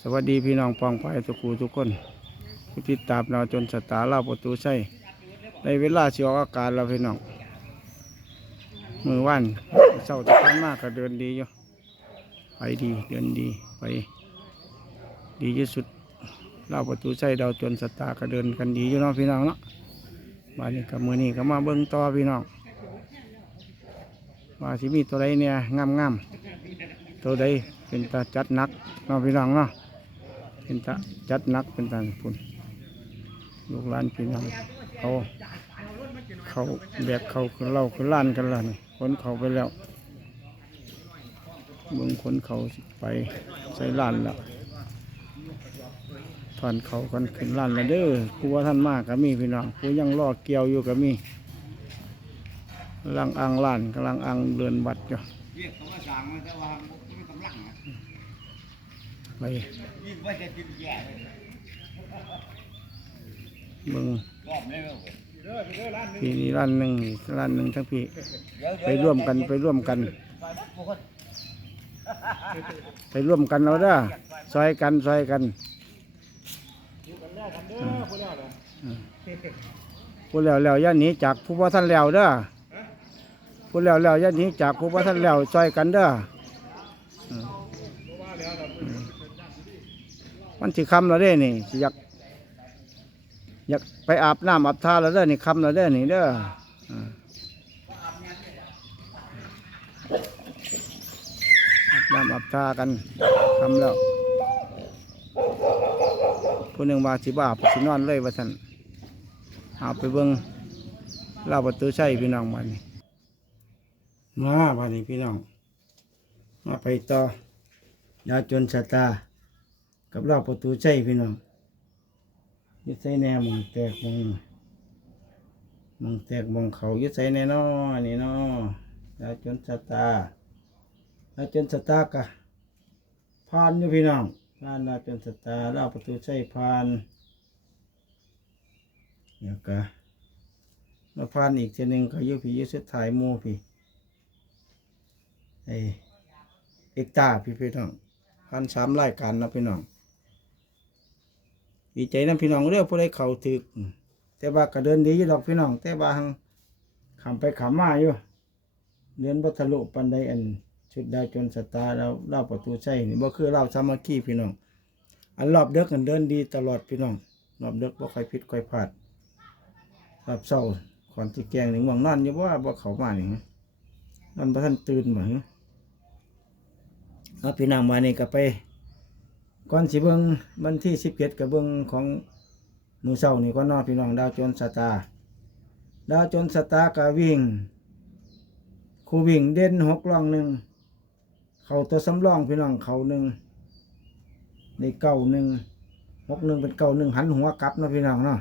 สวัสดีพี่น้องปองไปทุกคูทุกคนผู้ติดตามเราจนสตาร์เล่าประตูใช่ในเวลาสิออกอาการเราพี่น้องมือวันเศร้าจะพันมากก็เดินดีอยู่ไปดีเดินดีไป ดีที่สุดเล่าประตูใช่เราจนสตาร์ก็เดินกันดีอยู่เนาะพี่น้องเนาะมานี่กับมือนี่ก็มาเบิ้งต่อพี่น้องว่าสิมีตัวใดเนี่ยงามงามๆตัวใดเป็นตาจัดนักเนาะพี่น้องเนาะ เป็นตาจัดนักเป็นตาพุ่นลูกหลานพี่น้องเขาเขาแบกเขาขึ้นเล่าขึ้นล้านกันแล้วนี่คนเขาไปแล้วเบิ่งคนเขาไปใส่ล้านแล้วถอนเขากันขึ้นล้านแล้วเด้อผู้ว่าท่านมากก็มีพี่น้องผู้ยังรอเกี่ยวอยู่ก็มีกำลังอ่างล้านกำลังอ่างเดินบัดอยู่ไม่ กำลังอะไปยิ่งว่าจะกินแย่เลยเบิ่งรอบนี้เลยพี่นี่ล้านหนึ่งล้านหนึ่งทั้งพี่ ไปร่วมกันไปร่วมกัน ไปร่วมกันเอาเด้อซอยกันซอยกันผู้แล้วแล้วอย่าหนีจากผู้ว่าท่านแล้วเด้อผู้แล้วแล้วอย่าหนีจากผู้ว่าท่านแล้วซอยกันเด้ออืมอืม มันสิคำแล้วเด้นี่สิอยากอยากไปอาบน้ำอาบท่าแล้วเด้อนี่คำแล้วเด้อนี่เด้ออาอาบน้ำอาบตากันทำแล้วผู้หนึ่งว่าสิบาบสินอนเลยว่าสันเอาไปเบิ้งเล่าประตูใช่พี่น้องมานี่มาบานี้พี่น้องมาไปต่อยาจนชะตา กับเล่าประตูใช่พี่น้องยึดใส่แนวมองแตกมองมองแตกมองเขายึดใส่แน่นอนี่นอยาจนชะตาอาจนสตากะผ่านอยู่พี่น้องผ่านอาจนสตาร์ล่าประตูใช้ผ่านเดี๋ยวกะมาผ่านอีกทีหนึ่งก็อยุพี่อยุสุดท้ายหมูพี่ไอเอกตาพี่พี่น้องผ่านสามรายการนะพี่น้อง ดีใจนะพี่น้องเรื่องผู้ใดเขาถึก แต่ว่าก็เดินดีอยู่ดอกพี่น้อง แต่ว่าหังขำไปขำมาอยู่เดินบัทลุปันไดอันชุดดาวจนสตาร์แล้วเล่าประตูใช่นี่บ่คือเล่าสามัคคีพี่น้อง อันรอบเด็กกันเดินดีตลอดพี่น้องรอบเด็กบ่ใครผิดใครพลาดรอบเศร้าขอนที่แกงหนึ่งว่างนอนอยู่ว่าบ่เขามานี่นอนบ่ทันตื่นบ่หึเอาพี่น้องมานี่ก็ไป ก่อนสิเบิ่งวันที่17ก็เบิ่งของมือเช้านี่ก่อนเนพี่น้องดาวจนสตาดาวจนสตาก็วิ่งครูวิ่งเด่นหกล่องหนึ่งเขาตัวสำรองพี่น้องเขาหนึ่งในเก้าหนึ่งหกหนึ่งเป็นเก้าหนึ่งหันหัวกลับเนาะพี่น้องเนาะ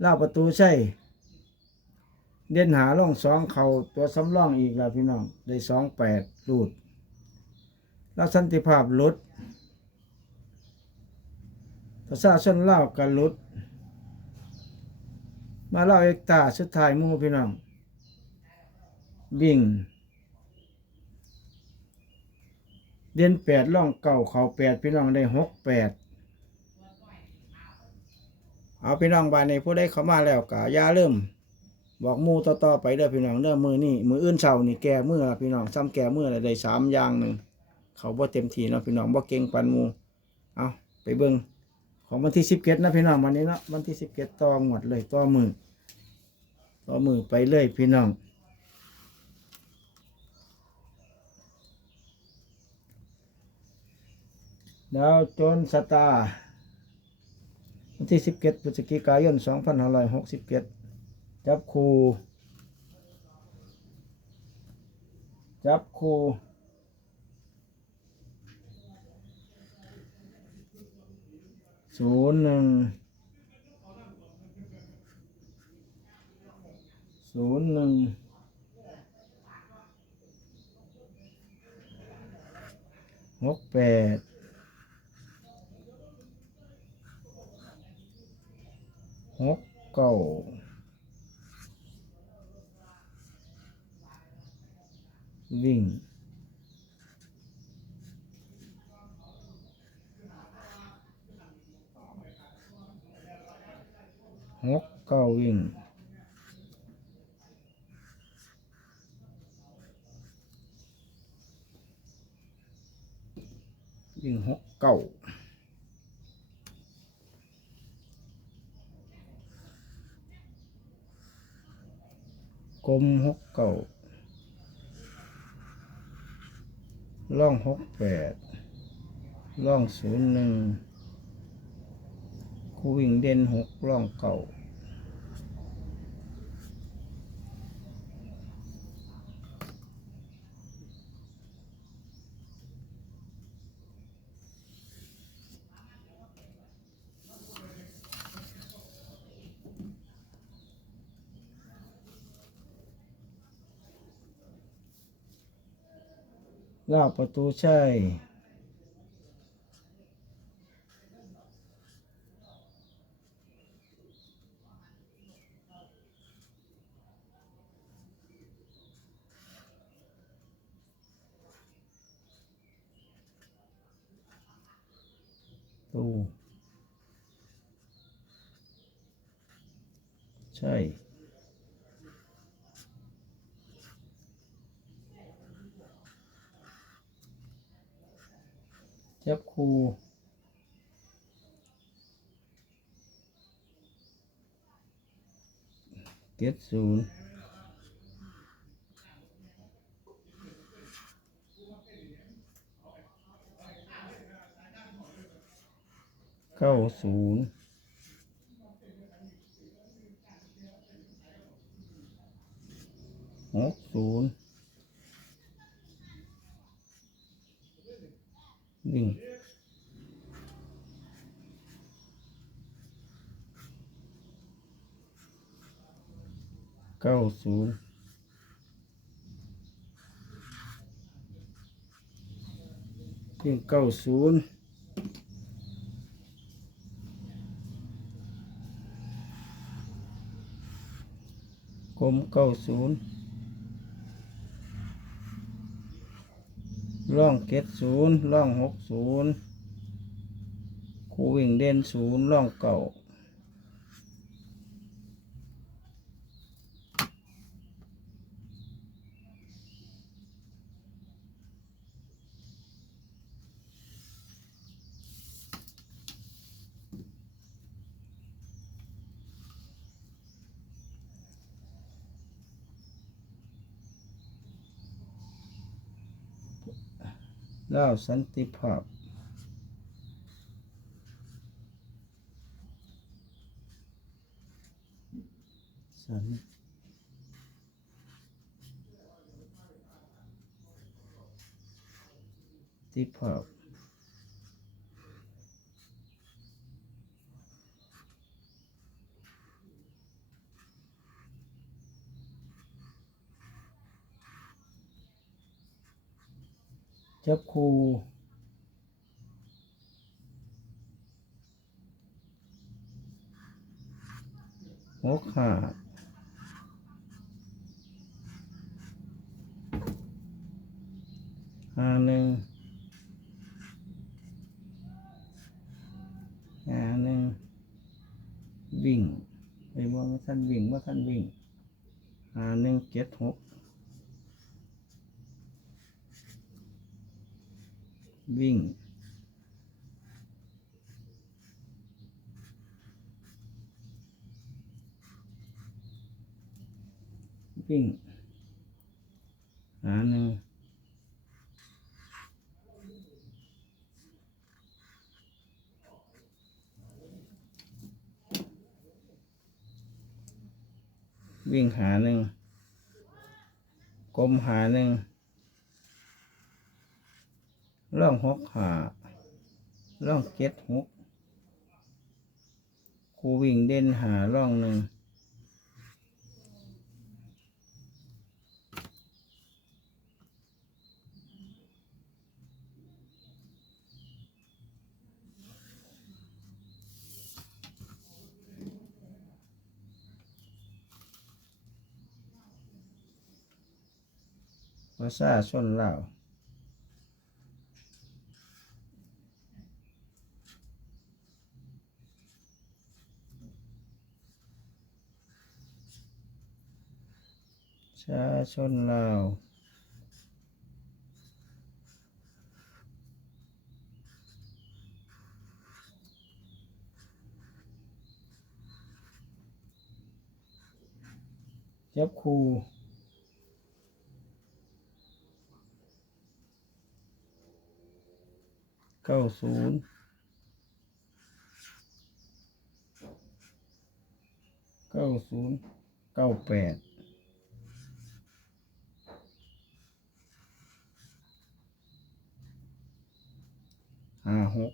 เล่าประตูใช่เด่นหาล่องสองเขาตัวสำรองอีกแล้วพี่น้องได้สองแปดรูดแล้วสันติภาพลด ประชาชนเล่ากันลดมาเล่าเอกตาสุดท้ายมู่พี่น้องวิ่ง เดือนแปดล่องเก่าเขาแปดพี่น้องได้หกแปดเอาพี่น้องบ้านในผู้ได้เข้ามาแล้วกะอย่าเริ่ม บอกมูต่อๆไปเด้อพี่น้องเด้อมือนี่มืออื่นเช้านี่แก่มือละพี่น้องซ้ำแก่มือละได้สามอย่างหนึ่งเขาบ่เต็มทีเนาะพี่น้องบ่เก่งปันมูเอาไปเบิ่ง ของวันที่สิบเกตนะพี่น้องวันนี้เนาะวันที่สิบเกตต่อหมดเลยต่อมือต่อมือไปเลยพี่น้องดาวโจนสตาร์วันที่สิบเจ็ดพฤศจิกายนสองพันห้าร้อยหกสิบเจ็ดจับคูจับคู ศูนย์หนึ่งศูนย์หนึ่งหกแปดหกเก้าวิ่ง หกเก้าวิ่งวิ่งหกเก้ากลมหกเก้าล่องหกแปดล่องศูนย์หนึ่ง คูวิ่งเด่นหกล่องเก่าล่าประตูใช่ ตูใช่จับคูเจ็ดศูนย์ เก้าศูนย์หกศูนย์วิ่งเก้าศูนย์ยิ่งเก้าศูนย์ คมเก้าศูนย์ล่องเก็ดศูนย์ล่องหกศูนย์คูวิ่งเด่นศูนย์ล่องเก่า เล่าวสันติภาพ สันติภาพ จับคูหกห้าห้าหนึ่งห้าหนึ่งวิ่งไปว่าท่านวิ่งว่าท่านวิ่งห้าหนึ่งเจ็ดหก วิ่ง วิ่ง หาหนึ่งวิ่งหาหนึ่งกลมหาหนึ่ง ร่องหกหาร่องเจ็ดหกครูวิ่งเด่นหาร่องหนึ่งภาษาชนลาว ชาชนลาวจับคูเก้าศูนย์เก้าศูนย์เก้าแปด ห้าหก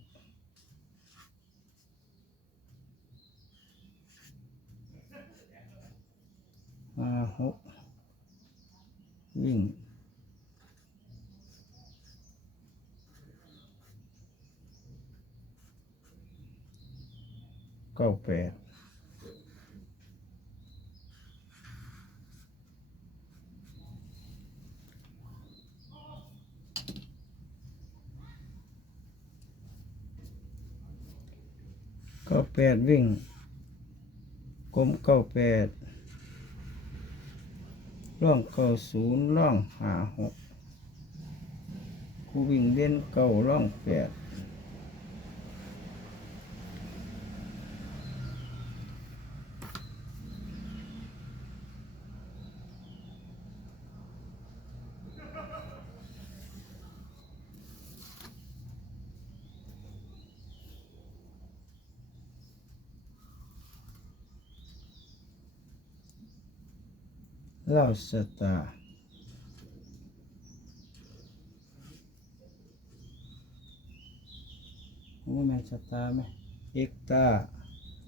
ห้าหกวิ่งเก้าแปด แปดวิ่ง กลมเก้าแปดร่องเก้าศูนย์ร่องห้าหกคูวิ่งเด่นเก้าร่องแปด เล่าสตาร์ว่าแมนสตาร์ไหมเอกตา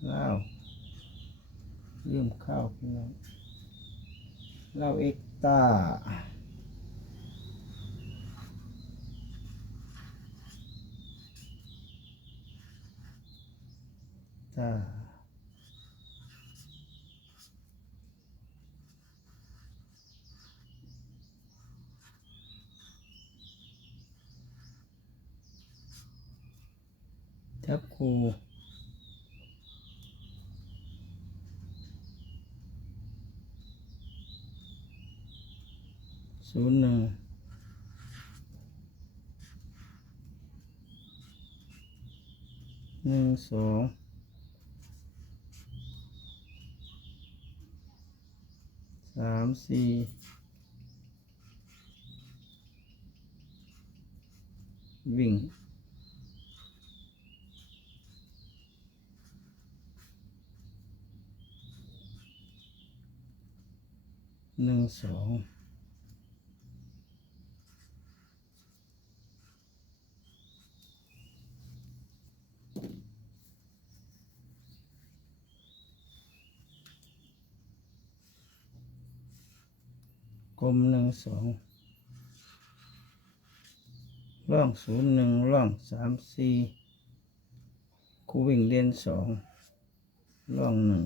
เล่าลืมข้าวพี่น้องเล่าเอกตาตา จับคูศูนย์หนึ่ง หนึ่งสองกลมหนึ่งสองร่องศูนย์หนึ่งร่องสามสี่คูวิ่งเด่นสองร่องหนึ่ง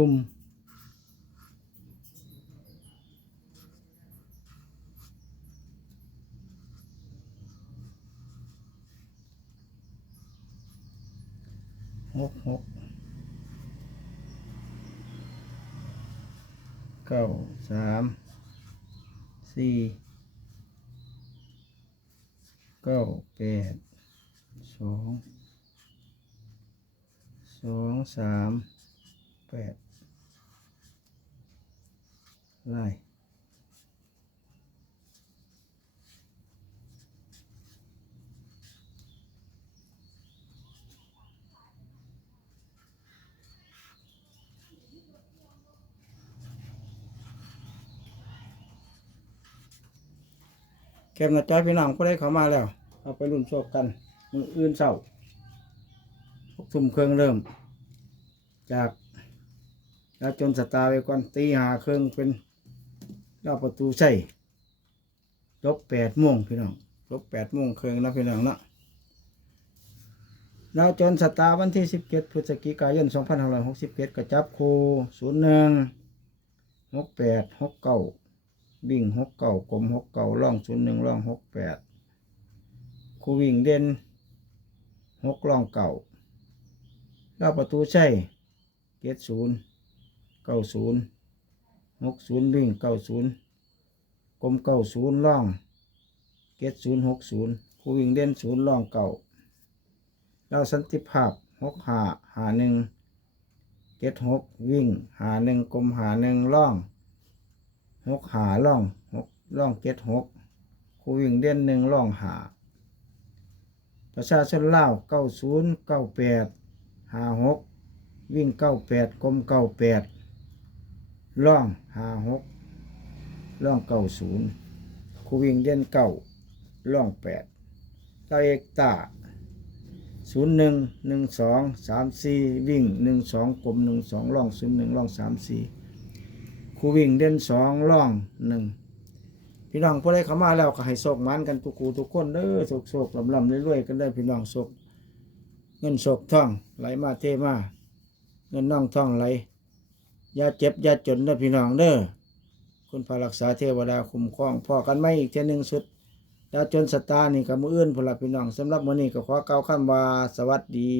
กลุ่มหกหกเก้าสา เก้าแปดสองสองสามแปดไล่แคมนาจอพี่น้องก็ได้เข้ามาแล้ว เอาไปรุ่นโชคกันมืออื่นเศร้าพกทุ่มเครื่องเริ่ม จากแล้วจนสตาร์ไว้ก่อนตีหาเครื่องเป็น้าอประตูใช่ลบแปดโมงพี่น้องลบแปดโมงเครื่องนะพี่น้องนาะดาวจนสตาร์วันที่สิบเก็ดพฤศจิกายนสองพันห้าร้อยหกสิบเก็ดกระจับโคศูนย์หนึ่งหกแปดหกเก้าวิ่งหกเก้ากลมหกเก้าล่องศูนย์หนึ่งล่องหกแปดคูวิ่งเด่นหกล่องเก่าเก้าประตูใช่เก็ดศูนย์เก้าศูนย์ 70 90 60วิ่ง90กลม90ล่อง70 60คู่วิ่งเด่น0ล่องเก่าเราสันติภาพหกหาหาหนึ่งเจ็ดหกวิ่งหาหนึ่งกลมหาหนึ่งล่องหกหาล่องหกล่องเจ็ดหกคู่วิ่งเด่นหนึ่งล่องหาประชาชนเล่าเก้าศูนย์เก้าแปดหาหกวิ่งเก้าแปดกลมเก้าแปด ล่องหาหกล่องเก้าศูนย์คูวิ่งเด่นเก้าล่องแปดเราเอกตาศูนย์หนึ่งหนึ่งสองสามสี่วิ่งหนึ่งสองกลมหนึ่งสองล่องศูนย์หนึ่งล่องสามสี่ครูวิ่งเด่นสองล่องหนึ่งพี่น้องพอได้เข้ามาแล้วก็ให้โศกมันกันทุกคูทุกคนเด้อโศกโศกลำลำรวยๆกันได้พี่น้องโศกเงินโศกท่องไหลมาเทมาเงินน่องท่องไหล อย่าเจ็บอย่าจนนะพี่น้องเด้อคุณพระรักษาเทวดาคุ้มครองพอกันไม่อีกเท่หนึ่งสุดดาวจนสตาร์นี่กับมืออื่นพลัพี่น้องสำหรับมื้อนี้ก็ขอกล่าขั้นว่าสวัสดี